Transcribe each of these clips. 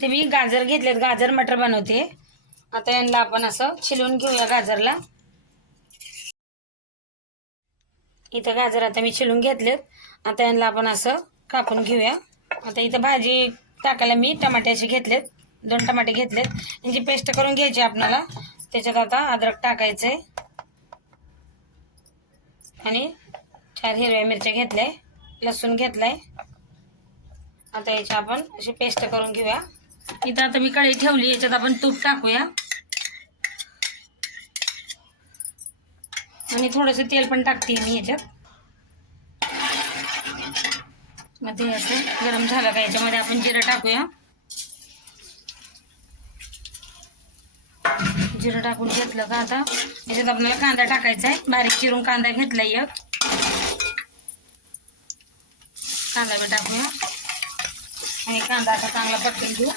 इथे मी गाजर घेतलेत गाजर मटर बनवते. आता यांना आपण असं छिलून घेऊया गाजरला. इथं गाजर आता मी छिलून घेतलेत. आता यांना आपण असं कापून घेऊया. आता इथं भाजी टाकायला मी टमाटे असे घेतलेत. दोन टमाटे घेतलेत. यांची पेस्ट करून घ्यायची आपणाला. त्याच्यात आता अद्रक टाकायचंय. आणि चार हिरव्या मिरच्या घेतल्या लसूण घेतलाय. आता याची आपण अशी पेस्ट करून घेऊया. इथं आता मी कढई ठेवली याच्यात आपण तूप टाकूया. आणि थोडंसं तेल पण टाकते मी याच्यात. मग ते असं गरम झालं का याच्यामध्ये आपण जिरं टाकूया. जिरं टाकून घेतलं का आता? याच्यात आपल्याला कांदा टाकायचा आहे. बारीक चिरून कांदा घेतला एक. कांदा बी टाकूया. आणि कांदा आता चांगला पटकन घेऊ.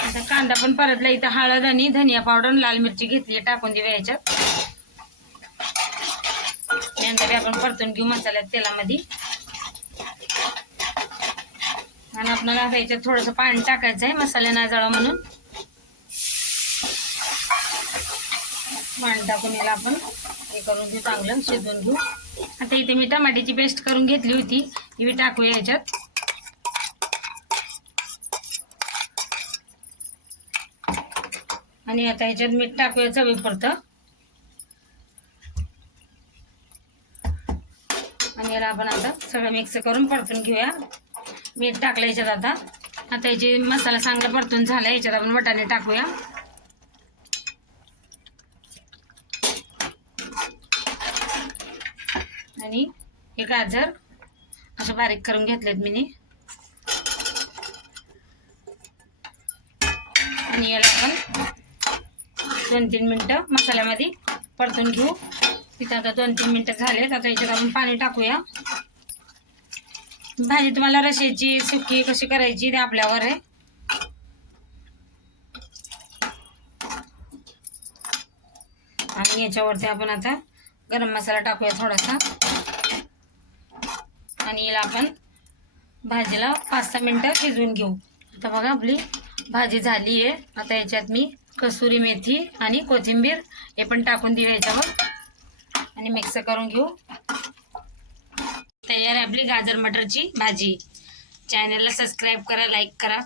आता कांदा पण परतला इथं हळद आणि धनिया पावडर लाल मिरची घेतली टाकून देऊ याच्यात. नंतर आपण परतून घेऊ मसाल्यात तेलामध्ये. आणि आपल्याला आता याच्यात थोडंसं पाणी टाकायचं आहे मसाले नाही जळा म्हणून. पाणी टाकून याला आपण हे करून घेऊ चांगलं शिजवून घेऊ. आता इथे मी टमाट्याची पेस्ट करून घेतली होती ही टाकूया याच्यात. आणि आता ह्याच्यात मीठ टाकूया चवीपुरतं आणि याला आपण आता सगळं मिक्स करून परतून घेऊया. मीठ टाकलं याच्यात आता. आता याची मसाला चांगला परतून झाला याच्यात आपण वटाणे टाकूया. आणि हे गाजर असं बारीक करून घेतलेत मी आणि याला आपण दोन तीन मिनटं मसाल्यामध्ये परतून घेऊ. तिथं आता दोन तीन मिनटं झालेत आता याच्यात आपण पाणी टाकूया. भाजी तुम्हाला रशेची सुकी कशी करायची ते आपल्यावर आहे. आणि याच्यावरती आपण आता गरम मसाला टाकूया थोडासा. आणि याला आपण भाजीला पाच सहा मिनटं शिजवून घेऊ. आता बघा आपली भाजी झाली आहे. आता याच्यात मी कसुरी मेथी आणि कोथिंबीर हे पण टाकून देऊ याच्यावर. आणि मिक्स करून घेऊ. तयार आहे आपली गाजर मटरची भाजी. चॅनलला सबस्क्राईब करा लाईक करा.